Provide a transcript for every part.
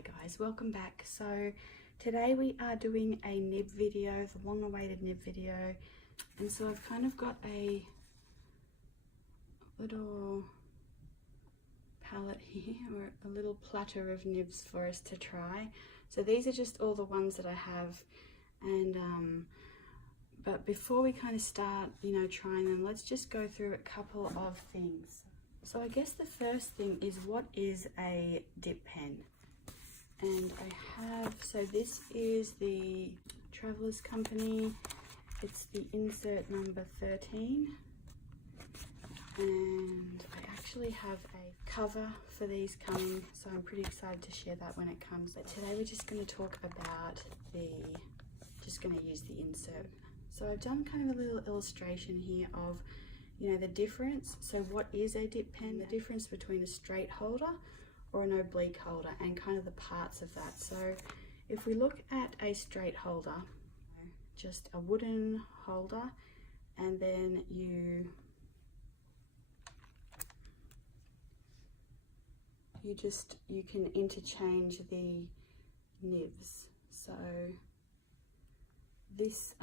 Hi guys, welcome back. So today we are doing a nib video, the long awaited nib video, and so I've kind of got a little palette here, or a little platter of nibs for us to try. So these are just all the ones that I have, and but before we kind of start, trying them, let's just go through a couple of things. So I guess the first thing is, what is a dip pen? And I have, so this is the Travelers Company. It's the insert number 13. And I actually have a cover for these coming, so I'm pretty excited to share that when it comes. But today we're just going to talk about just going to use the insert. So I've done kind of a little illustration here of, the difference. So what is a dip pen? The difference between a straight holder or an oblique holder, and kind of the parts of that. So if we look at a straight holder, just a wooden holder, and then you can interchange the nibs. So this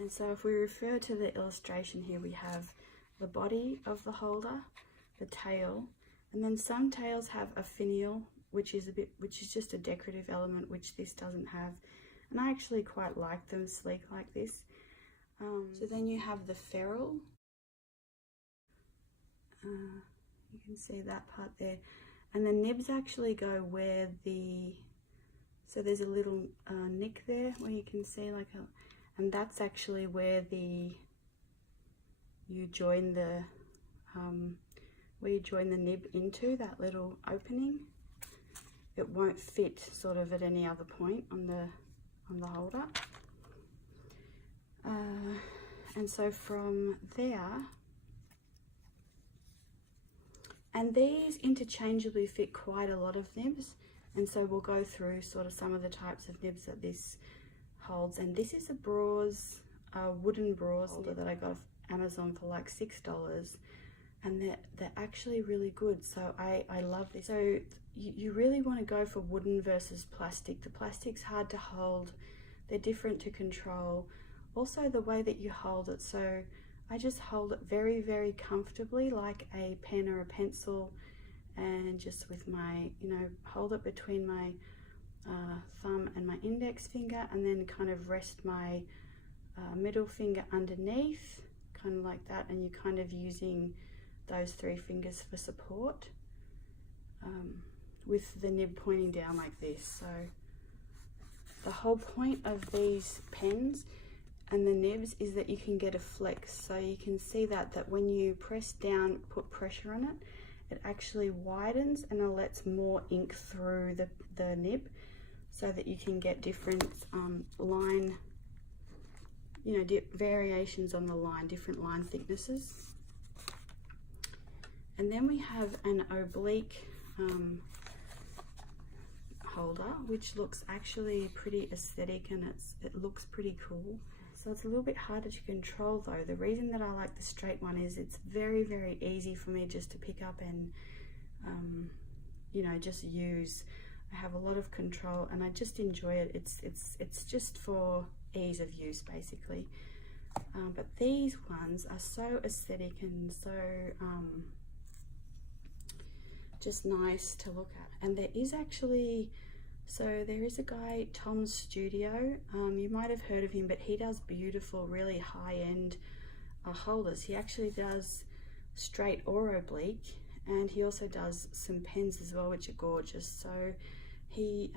and so if we refer to the illustration here, we have the body of the holder, the tail, and then some tails have a finial, which is just a decorative element, which this doesn't have, and I actually quite like them sleek like this. So then you have the ferrule. You can see that part there, and the nibs actually go where so there's a little nick there where you can see and that's actually where you join the nib into that little opening. It won't fit sort of at any other point on the holder, and so from there, and these interchangeably fit quite a lot of nibs, and so we'll go through sort of some of the types of nibs that this holds. And this is a Brause, wooden Brause holder that I got off Amazon for like $6, and they're actually really good. So I love this. So you really want to go for wooden versus plastic. The plastic's hard to hold, they're different to control, also the way that you hold it. So I just hold it very, very comfortably, like a pen or a pencil, and just with my, hold it between my thumb and my index finger, and then kind of rest my middle finger underneath, kind of like that, and you're kind of using those three fingers for support, with the nib pointing down like this. So the whole point of these pens and the nibs is that you can get a flex. So you can see that when you press down, put pressure on it, it actually widens and it lets more ink through the nib, so that you can get different line, variations on the line, different line thicknesses. And then we have an oblique holder, which looks actually pretty aesthetic, and it looks pretty cool. So it's a little bit harder to control though. The reason that I like the straight one is it's very, very easy for me just to pick up and just use. I have a lot of control and I just enjoy it. It's just for ease of use basically. But these ones are so aesthetic and so just nice to look at. And there is actually, so there is a guy, Tom's Studio, you might have heard of him, but he does beautiful, really high-end holders. He actually does straight or oblique, and he also does some pens as well, which are gorgeous. So he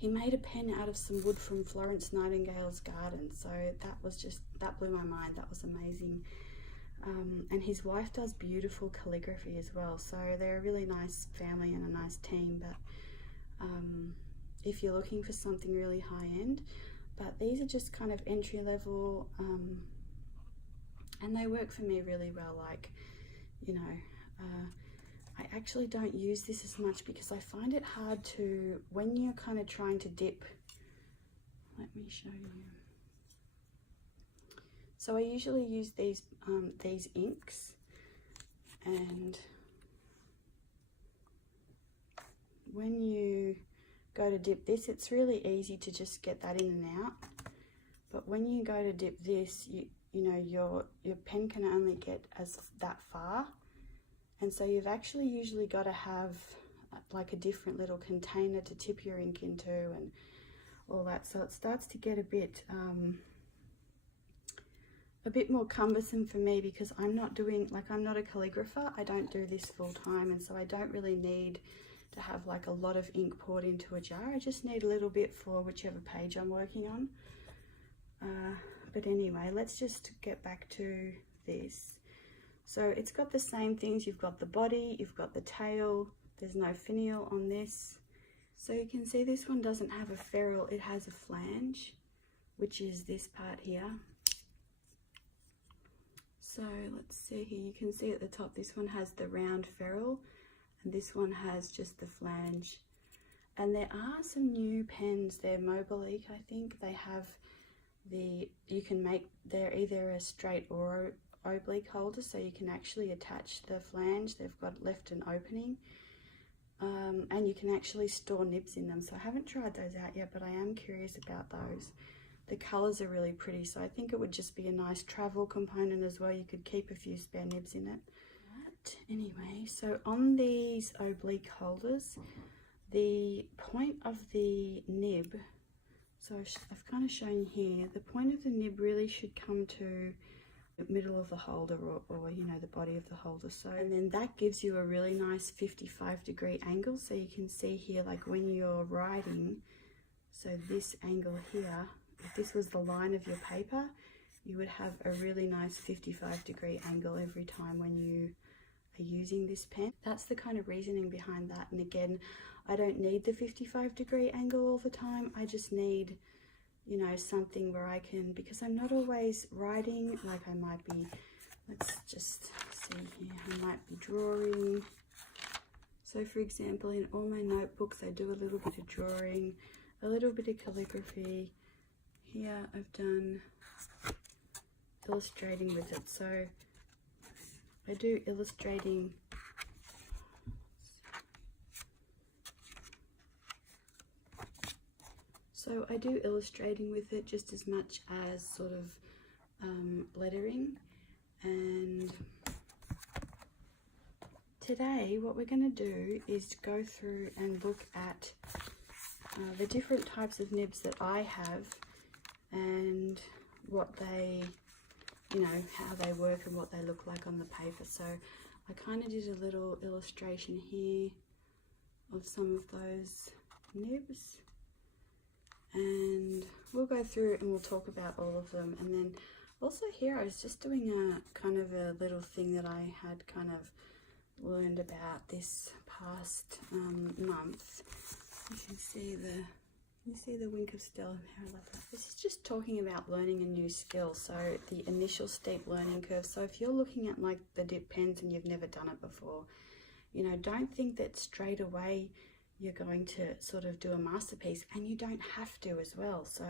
made a pen out of some wood from Florence Nightingale's garden, so that blew my mind. That was amazing. And his wife does beautiful calligraphy as well, so they're a really nice family and a nice team. But if you're looking for something really high-end, but these are just kind of entry-level, and they work for me really well. Like, I actually don't use this as much because I find it hard to, when you're kind of trying to dip, let me show you. So I usually use these inks, And when you go to dip this, it's really easy to just get that in and out. But when you go to dip this, you know, your pen can only get that far. And so you've actually usually got to have like a different little container to tip your ink into and all that. So it starts to get a bit more cumbersome for me, because I'm not a calligrapher. I don't do this full time, and so I don't really need to have like a lot of ink poured into a jar. I just need a little bit for whichever page I'm working on. But anyway, let's just get back to this. So it's got the same things. You've got the body, you've got the tail. There's no finial on this. So you can see this one doesn't have a ferrule, it has a flange, which is this part here. So let's see here, you can see at the top this one has the round ferrule and this one has just the flange. And there are some new pens, they're Mobileek, I think. They have they're either a straight or oblique holder, so you can actually attach the flange. They've got left an opening. And you can actually store nibs in them. So I haven't tried those out yet, but I am curious about those. The colours are really pretty, so I think it would just be a nice travel component as well. You could keep a few spare nibs in it. But anyway, so on these oblique holders, the point of the nib, so I've kind of shown here, the point of the nib really should come to the middle of the holder, or you know, the body of the holder. So, and then that gives you a really nice 55-degree angle. So you can see here, like when you're writing, so this angle here, if this was the line of your paper, you would have a really nice 55-degree angle every time when you are using this pen. That's the kind of reasoning behind that. And again, I don't need the 55-degree angle all the time. I just need, you know, something where I can, because I'm not always writing, like I might be, let's just see here, I might be drawing. So for example, in all my notebooks, I do a little bit of drawing, a little bit of calligraphy. Here I've done illustrating with it. So I do illustrating. So I do illustrating with it just as much as sort of lettering. And today what we're going to do is go through and look at the different types of nibs that I have and what they, you know, how they work and what they look like on the paper. So I kind of did a little illustration here of some of those nibs. And we'll go through and we'll talk about all of them. And then also here I was just doing a kind of a little thing that I had kind of learned about this past month. You can see the wink of Stella. How I love that. This is just talking about learning a new skill. So the initial steep learning curve. So if you're looking at like the dip pens and you've never done it before, you know, don't think that straight away you're going to sort of do a masterpiece, and you don't have to as well. So,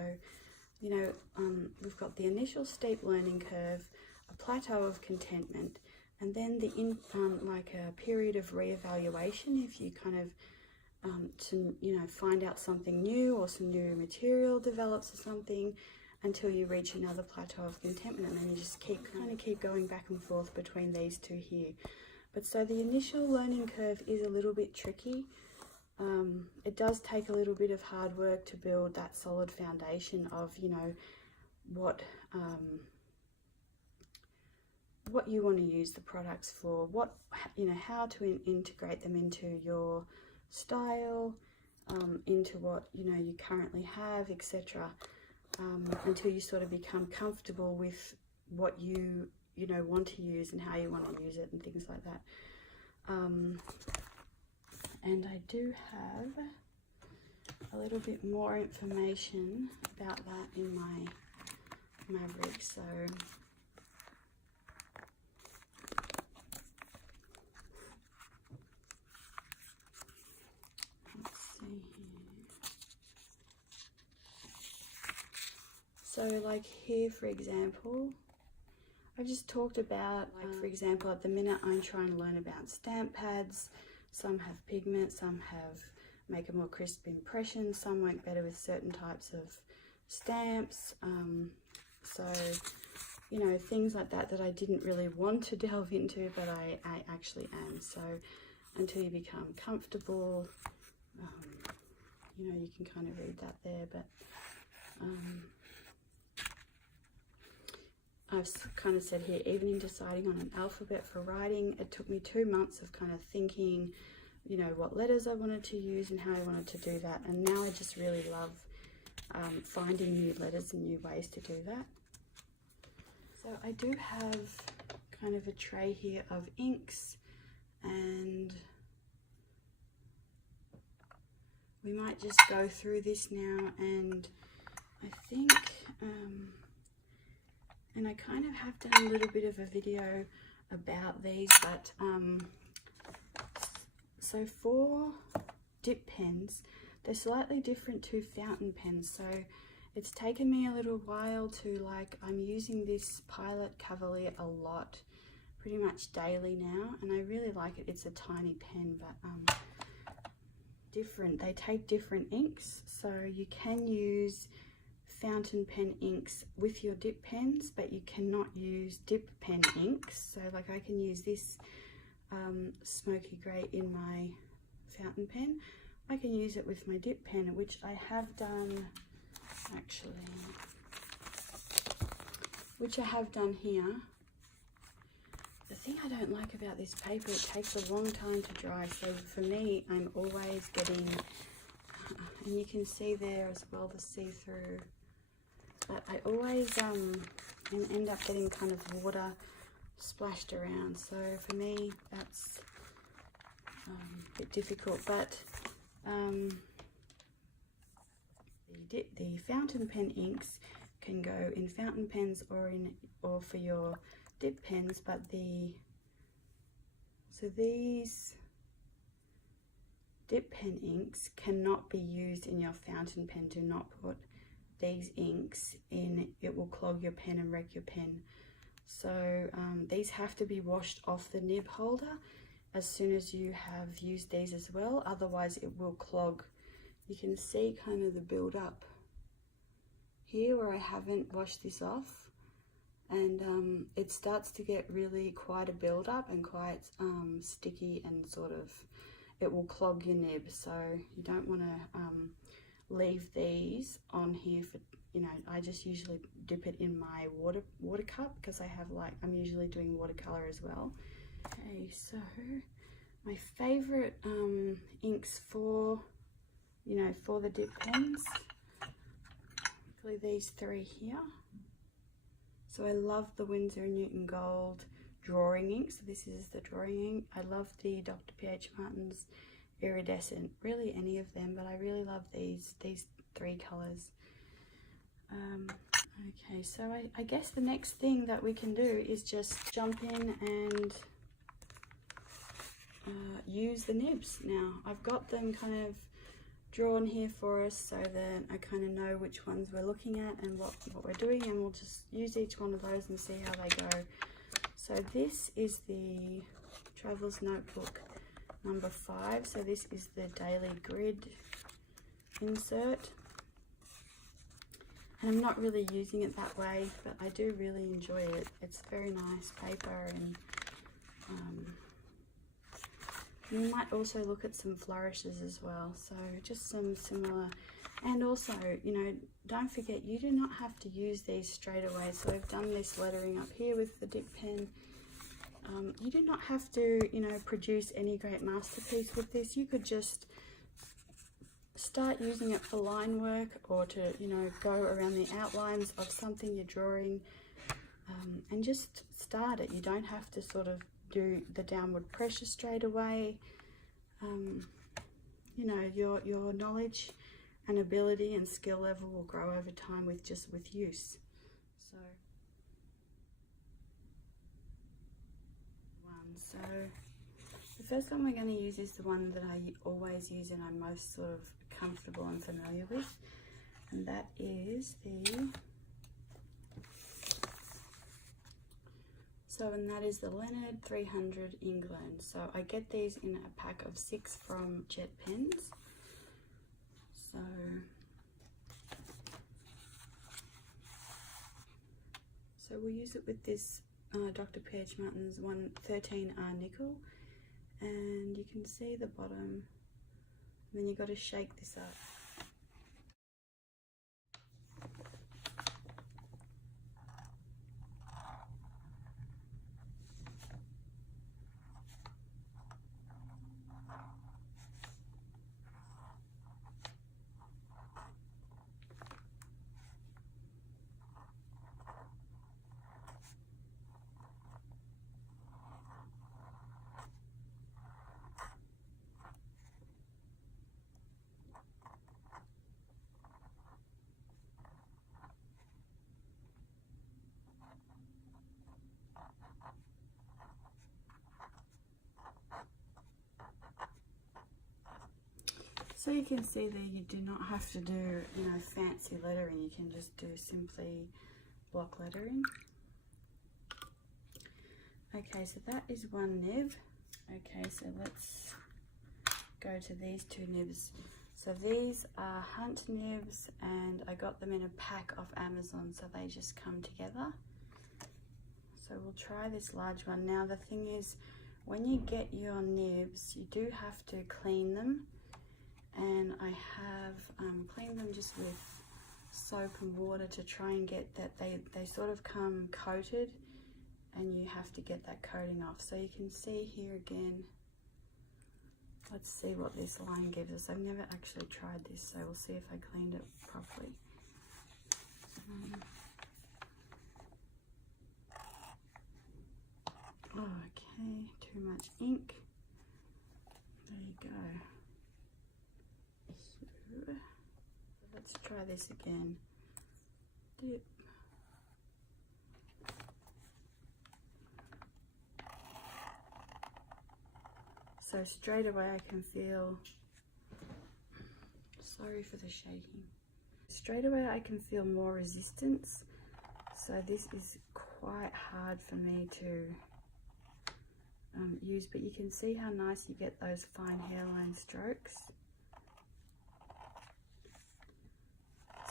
you know, we've got the initial steep learning curve, a plateau of contentment, and then like a period of reevaluation if you kind of to, you know, find out something new or some new material develops or something, until you reach another plateau of contentment, and then you just keep going back and forth between these two here. But so the initial learning curve is a little bit tricky. It does take a little bit of hard work to build that solid foundation of, you know, what you want to use the products for, what, you know, how to integrate them into your style, into what, you know, you currently have, etc. Until you sort of become comfortable with what you know, want to use and how you want to use it and things like that. And I do have a little bit more information about that in my Maverick. So let's see here. So like here, for example, I've just talked about, like for example, at the minute I'm trying to learn about stamp pads. Some have pigment, some make a more crisp impression, some work better with certain types of stamps. So, you know, things like that I didn't really want to delve into, but I actually am. So until you become comfortable, you know, you can kind of read that there, but I've kind of said here, even in deciding on an alphabet for writing, it took me 2 months of kind of thinking, you know, what letters I wanted to use and how I wanted to do that. And now I just really love finding new letters and new ways to do that. So I do have kind of a tray here of inks, and we might just go through this now. And I think, and I kind of have done a little bit of a video about these, but so for dip pens, they're slightly different to fountain pens. So it's taken me a little while to, like, I'm using this Pilot Cavalier a lot, pretty much daily now, and I really like it. It's a tiny pen, but different. They take different inks, so you can use fountain pen inks with your dip pens, but you cannot use dip pen inks. So like I can use this smoky grey in my fountain pen. I can use it with my dip pen, which I have done actually, which I have done here. The thing I don't like about this paper, it takes a long time to dry. So for me, I'm always getting, and you can see there as well, the see-through, but I always end up getting kind of water splashed around. So for me, that's a bit difficult, but the fountain pen inks can go in fountain pens or for your dip pens, but these dip pen inks cannot be used in your fountain pen. Do not put these inks in, it will clog your pen and wreck your pen. So these have to be washed off the nib holder as soon as you have used these as well, otherwise it will clog. You can see kind of the build up here where I haven't washed this off, and it starts to get really quite a build up and quite sticky, and sort of it will clog your nib. So you don't want to leave these on here for, you know, I just usually dip it in my water cup, because I have, like, I'm usually doing watercolor as well. Okay, so my favorite inks for, you know, for the dip pens, these three here. So I love the Winsor & Newton Gold drawing ink. So this is the drawing ink. I love the Dr. P.H. Martin's Iridescent, really any of them, but I really love these three colors. Okay, so I guess the next thing that we can do is just jump in and use the nibs. Now I've got them kind of drawn here for us so that I kind of know which ones we're looking at and what we're doing, and we'll just use each one of those and see how they go. So this is the Traveller's Notebook number 5. So this is the daily grid insert, and I'm not really using it that way, but I do really enjoy it. It's very nice paper, and you might also look at some flourishes as well, so just some similar. And also, you know, don't forget, you do not have to use these straight away. So I've done this lettering up here with the dip pen. You do not have to, you know, produce any great masterpiece with this. You could just start using it for line work, or to, you know, go around the outlines of something you're drawing, and just start it. You don't have to sort of do the downward pressure straight away. You know, your knowledge and ability and skill level will grow over time with use. So so the first one we're going to use is the one that I always use and I'm most sort of comfortable and familiar with, and that is the So, and that is the Leonard 300 England. So I get these in a pack of 6 from Jet Pens. So we'll use it with this Dr. Peach Martin's 113R nickel, and you can see the bottom, and then you've got to shake this up. So you can see there you do not have to do, you know, fancy lettering. You can just do simply block lettering. Okay, so that is one nib. Okay, so let's go to these 2 nibs. So these are Hunt nibs, and I got them in a pack off Amazon, so they just come together. So we'll try this large one. Now the thing is, when you get your nibs, you do have to clean them. And I have cleaned them just with soap and water to try and get that they sort of come coated, and you have to get that coating off. So you can see here again, let's see what this line gives us. I've never actually tried this, so we'll see if I cleaned it properly. Okay, too much ink. There you go. Let's try this again. Dip. So straight away I can feel, sorry for the shaking. Straight away I can feel more resistance. So this is quite hard for me to use, but you can see how nice you get those fine hairline strokes.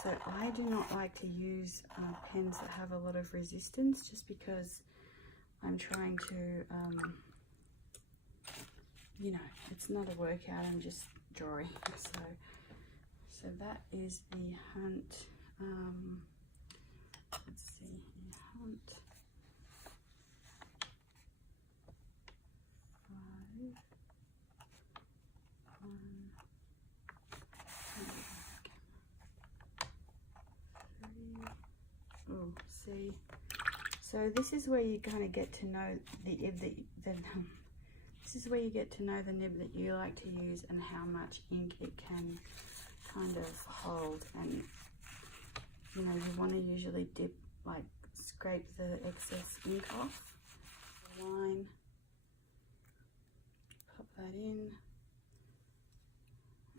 So I do not like to use pens that have a lot of resistance, just because I'm trying to, you know, it's not a workout, I'm just drawing. So that is the Hunt, let's see, Hunt 5, 1, oh, see, so this is where you kind of get to know this is where you get to know the nib that you like to use and how much ink it can kind of hold. And you know, you want to usually dip, like scrape the excess ink off the line, pop that in,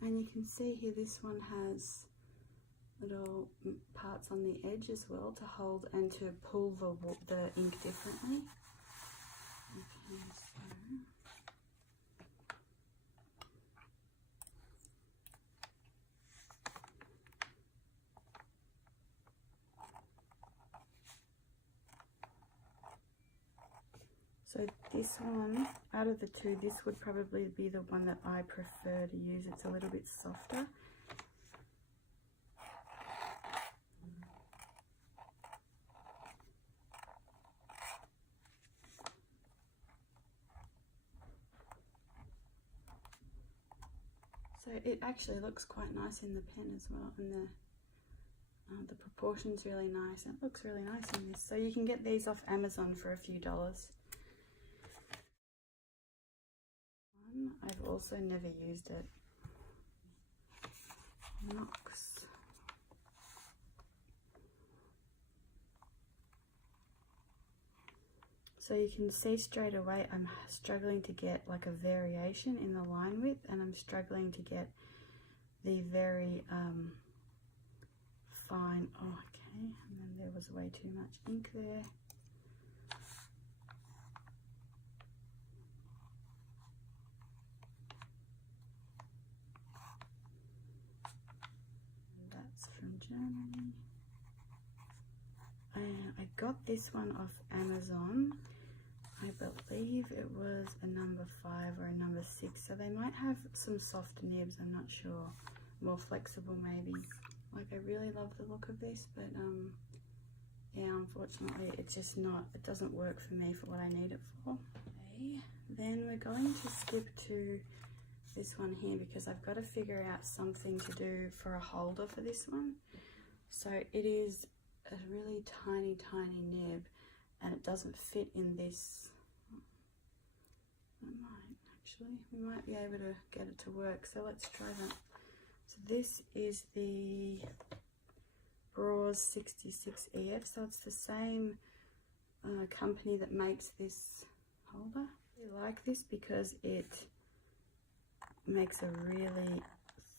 and you can see here this one has little parts on the edge as well to hold and to pull the ink differently. Okay, so this one, out of the 2, this would probably be the one that I prefer to use. It's a little bit softer. So it actually looks quite nice in the pen as well, and the proportion's really nice, and it looks really nice in this. So you can get these off Amazon for a few dollars. I've also never used it. Nox. So you can see straight away I'm struggling to get like a variation in the line width, and I'm struggling to get the very fine, oh okay, and then there was way too much ink there. Germany. I got this one off Amazon. I believe it was a number 5 or a number 6, so they might have some soft nibs, I'm not sure. More flexible maybe. Like, I really love the look of this, but yeah, unfortunately it's just not, it doesn't work for me for what I need it for. Okay, then we're going to skip to this one here because I've got to figure out something to do for a holder for this one. So it is a really tiny nib, and it doesn't fit in this. We might be able to get it to work, so let's try that. So this is the Brause 66 EF, so it's the same company that makes this holder. I like this because it makes a really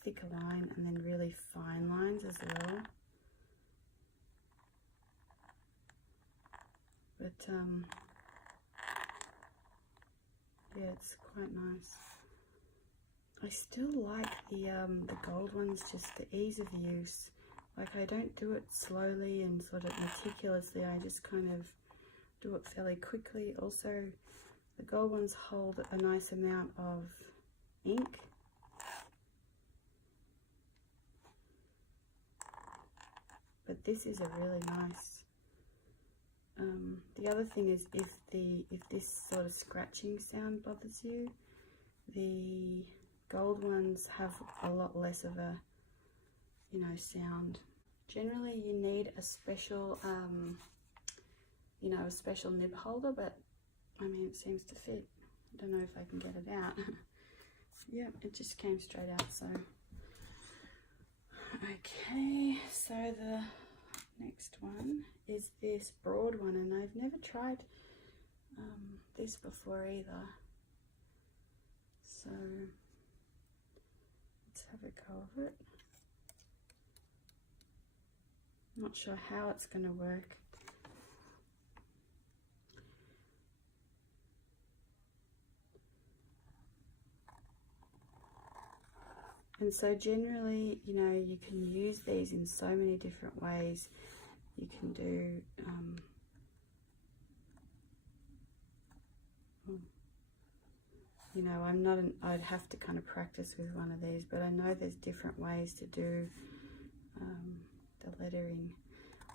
thick line and then really fine lines as well. But yeah, it's quite nice. I still like the gold ones, just the ease of use. Like, I don't do it slowly and sort of meticulously, I just kind of do it fairly quickly. Also, the gold ones hold a nice amount of ink. But this is a really nice. The other thing is, if this sort of scratching sound bothers you, the gold ones have a lot less of a, you know, sound. Generally, you need a special, you know, a special nib holder, but I mean, it seems to fit. I don't know if I can get it out. Yep, it just came straight out. So, okay, so the next one is this broad one, and I've never tried this before either. So let's have a go of it. Not sure how it's going to work. And so generally, you know, you can use these in so many different ways. You can do you know, I'd have to kind of practice with one of these, but I know there's different ways to do the lettering.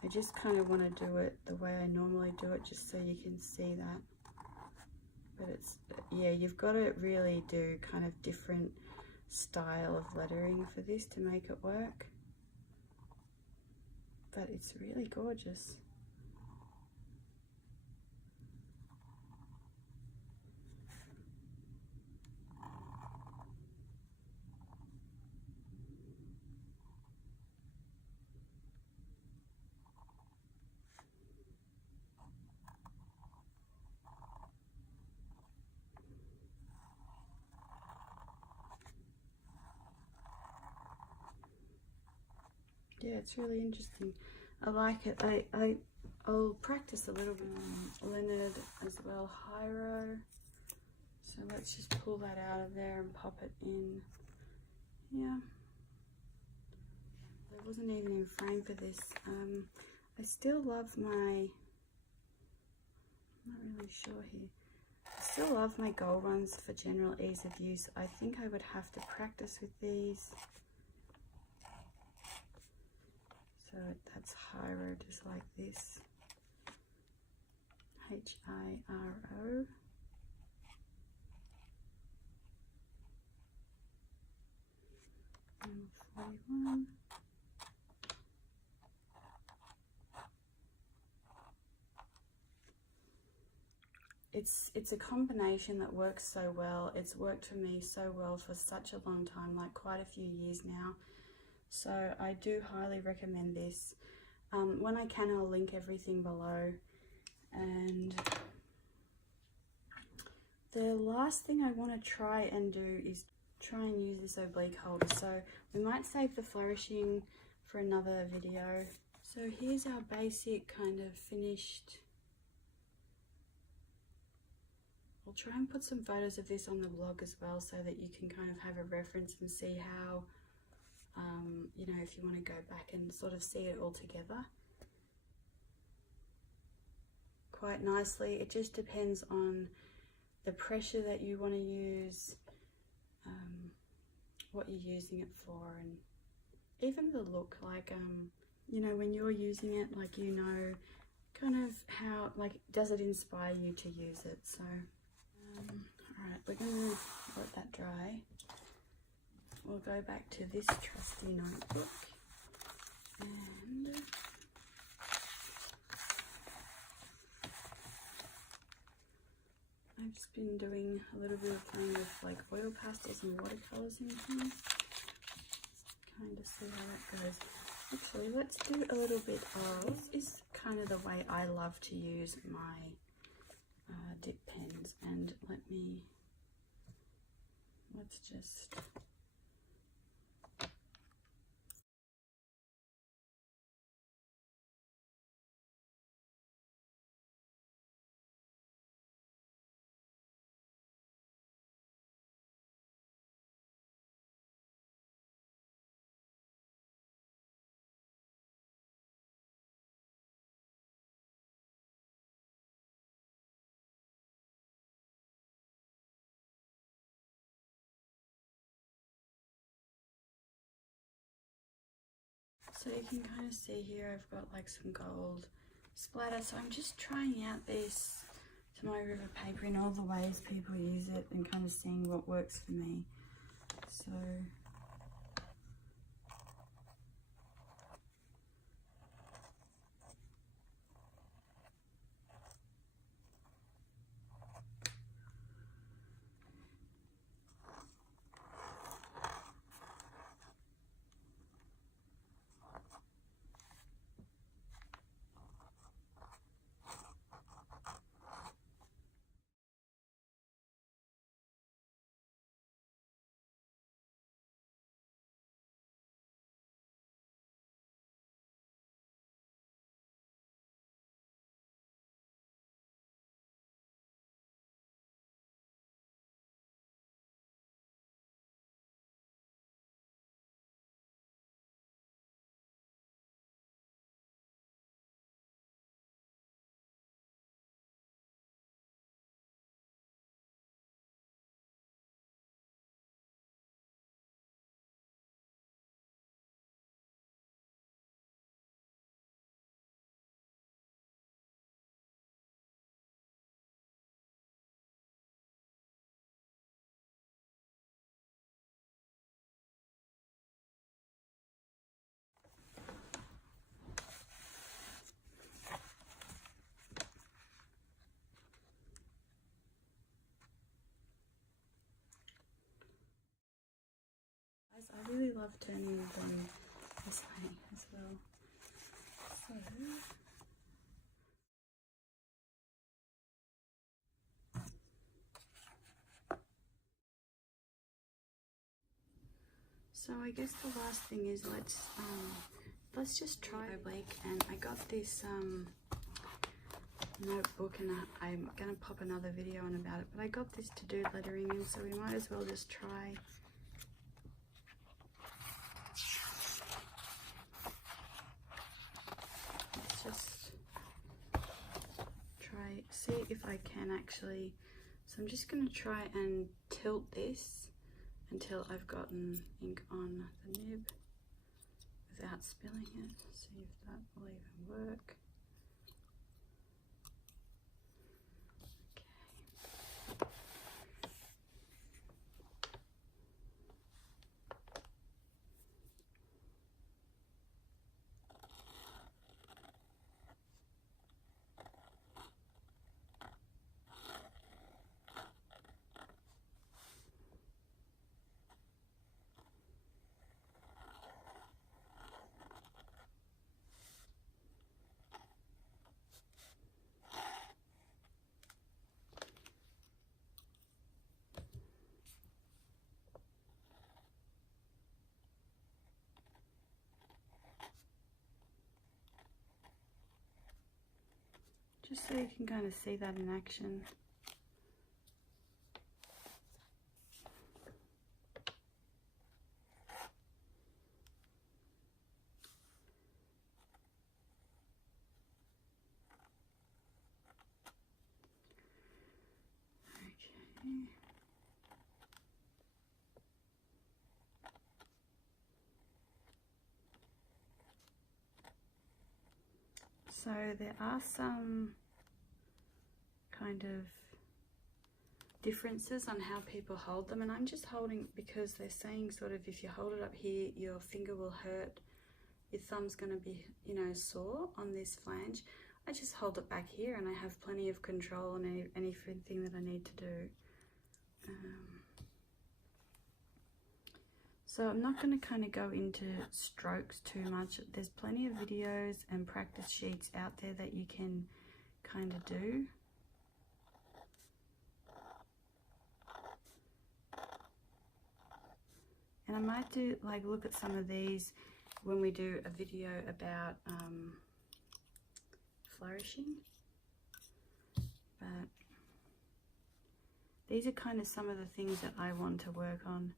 I just kind of want to do it the way I normally do it, just so you can see that. But it's, yeah, you've got to really do kind of different style of lettering for this to make it work. But it's really gorgeous. Yeah, it's really interesting. I like it. I'll practice a little bit. Leonard as well, Hyro. So let's just pull that out of there and pop it in. Yeah. I wasn't even in frame for this. I still love my, I'm not really sure here. I still love my gold ones for general ease of use. I think I would have to practice with these. So that's Hyro, just like this. H-I-R-O. And 41. It's a combination that works so well. It's worked for me so well for such a long time, like quite a few years now. So I do highly recommend this. When I can, I'll link everything below. And the last thing I want to try and do is try and use this oblique holder. So we might save the flourishing for another video. So here's our basic kind of finished. I'll try and put some photos of this on the blog as well, so that you can kind of have a reference and see how you know, if you want to go back and sort of see it all together quite nicely. It just depends on the pressure that you want to use, what you're using it for, and even the look, like you know, when you're using it, like, you know, kind of how, like, does it inspire you to use it? So all right, we're gonna let that dry. We'll go back to this trusty notebook, and I've just been doing a little bit of playing with like oil pastels and watercolors and things. Kind of see how that goes. Actually, let's do a little bit of, this is kind of the way I love to use my dip pens, and let's just, so you can kind of see here I've got like some gold splatter, so I'm just trying out this to my river paper in all the ways people use it and kind of seeing what works for me. So I really love turning them this way as well. So I guess the last thing is let's just try Blake, and I got this notebook, and I'm gonna pop another video on about it, but I got this to do lettering in, so we might as well just try. Let's just try, see if I can actually, so I'm just gonna try and tilt this until I've gotten ink on the nib without spilling it. See if that will even work. Just so you can kind of see that in action. So there are some kind of differences on how people hold them, and I'm just holding because they're saying sort of if you hold it up here your finger will hurt, your thumb's going to be, you know, sore on this flange. I just hold it back here and I have plenty of control on anything that I need to do. So I'm not going to kind of go into strokes too much. There's plenty of videos and practice sheets out there that you can kind of do. And I might do, like, look at some of these when we do a video about flourishing. But these are kind of some of the things that I want to work on,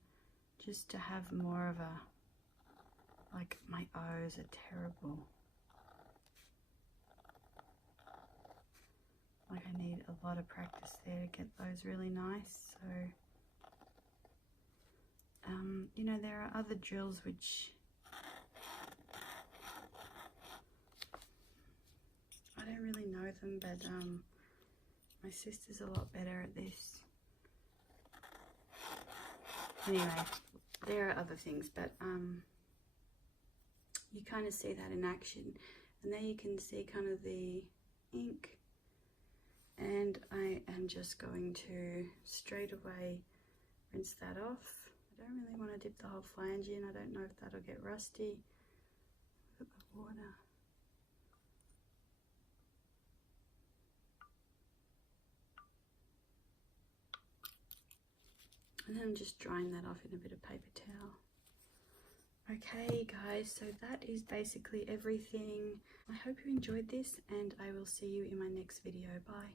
just to have more of a, like, my O's are terrible. Like, I need a lot of practice there to get those really nice. So you know, there are other drills which I don't really know them, but my sister's a lot better at this. Anyway, there are other things, but you kind of see that in action. And there you can see kind of the ink. And I am just going to straight away rinse that off. I don't really want to dip the whole flange in. I don't know if that'll get rusty. Look at the water. And then I'm just drying that off in a bit of paper towel. Okay guys, so that is basically everything. I hope you enjoyed this and I will see you in my next video. Bye.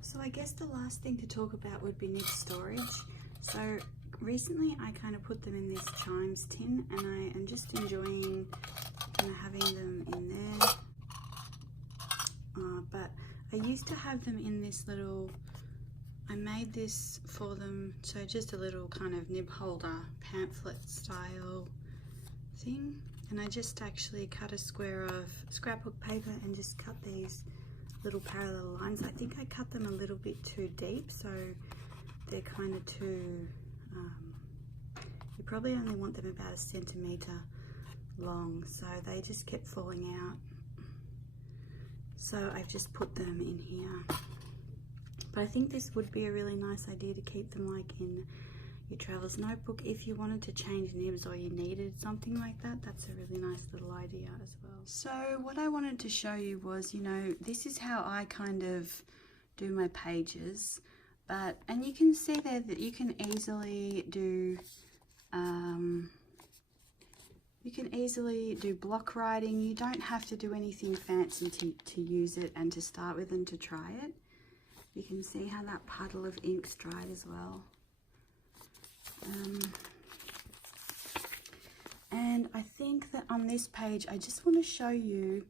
So I guess the last thing to talk about would be nib storage. So recently I kind of put them in this chimes tin and I am just enjoying kind of having them in there. But I used to have them in this little, I made this for them, so just a little kind of nib holder pamphlet style thing, and I just actually cut a square of scrapbook paper and just cut these little parallel lines. I think I cut them a little bit too deep, so they're kind of too, you probably only want them about 1 centimetre long, so they just kept falling out. So I've just put them in here. But I think this would be a really nice idea to keep them like in your traveler's notebook if you wanted to change nibs or you needed something like that. That's a really nice little idea as well. So what I wanted to show you was, you know, this is how I kind of do my pages. But, and you can see there that you can easily do, block writing. You don't have to do anything fancy to use it and to start with and to try it. You can see how that puddle of ink's dried as well. And I think that on this page, I just want to show you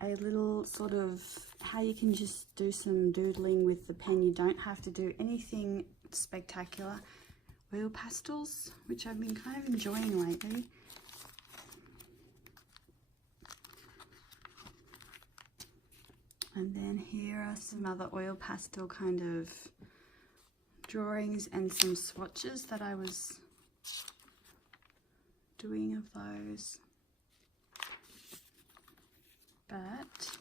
a little sort of how you can just do some doodling with the pen. You don't have to do anything spectacular. Oil pastels, which I've been kind of enjoying lately. And then here are some other oil pastel kind of drawings and some swatches that I was doing of those. But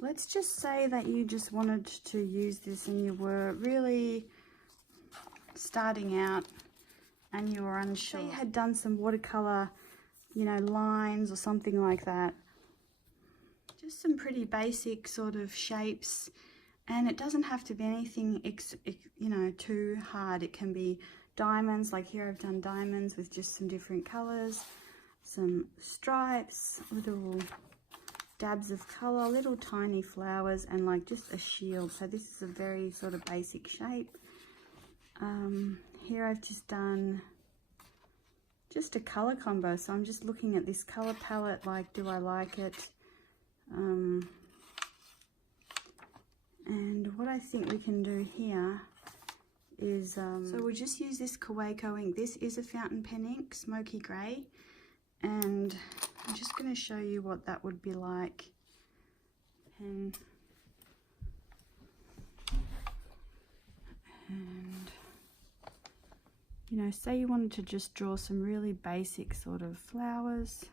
let's just say that you just wanted to use this and you were really starting out and you were unsure. You had done some watercolor, you know, lines or something like that. Just some pretty basic sort of shapes, and it doesn't have to be anything, you know, too hard. It can be diamonds, like here I've done diamonds with just some different colors, some stripes, little dabs of color, little tiny flowers, and like just a shield. So this is a very sort of basic shape. Here I've just done just a color combo, so I'm just looking at this color palette, like, do I like it? And what I think we can do here is, so we'll just use this Kaweco ink. This is a fountain pen ink, smoky grey, and I'm just going to show you what that would be like. And you know, say you wanted to just draw some really basic sort of flowers.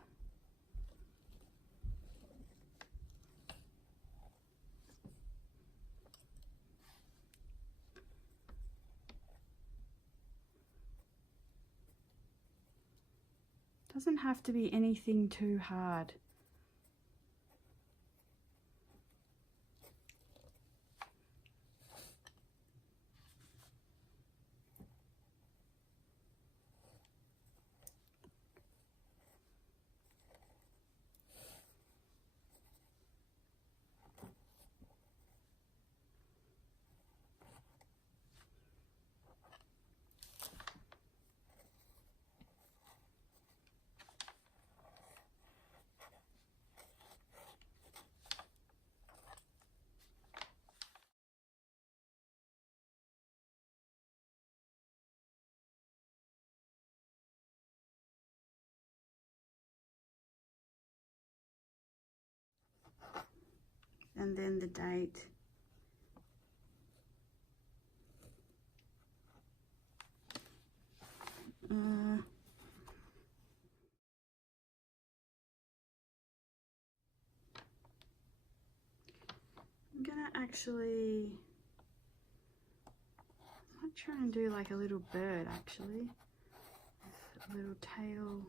Doesn't have to be anything too hard. And then the date. I'm gonna actually, I might try and do like a little bird actually, with a little tail.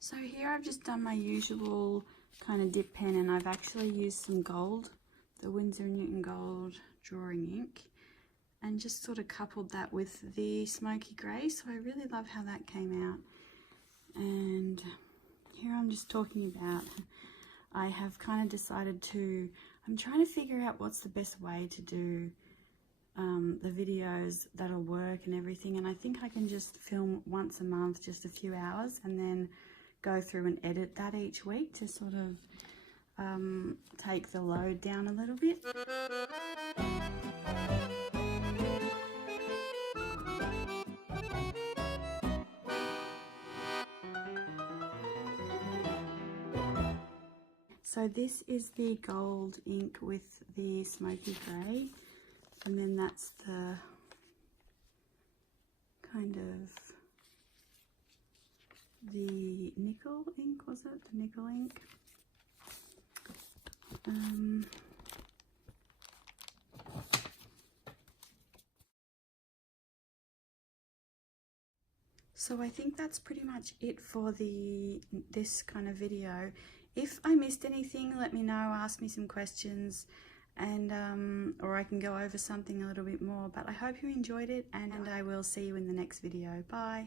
So here I've just done my usual kind of dip pen, and I've actually used some gold, the Winsor & Newton Gold drawing ink, and just sort of coupled that with the smoky grey. So I really love how that came out. And here I'm just talking about, I have kind of decided to, I'm trying to figure out what's the best way to do the videos that'll work and everything. And I think I can just film once a month, just a few hours, and then go through and edit that each week to sort of take the load down a little bit. So this is the gold ink with the smoky grey, and then that's the kind of the nickel ink, was it? The nickel ink. So I think that's pretty much it for this kind of video. If I missed anything, let me know, ask me some questions, and or I can go over something a little bit more. But I hope you enjoyed it, and I will see you in the next video. Bye.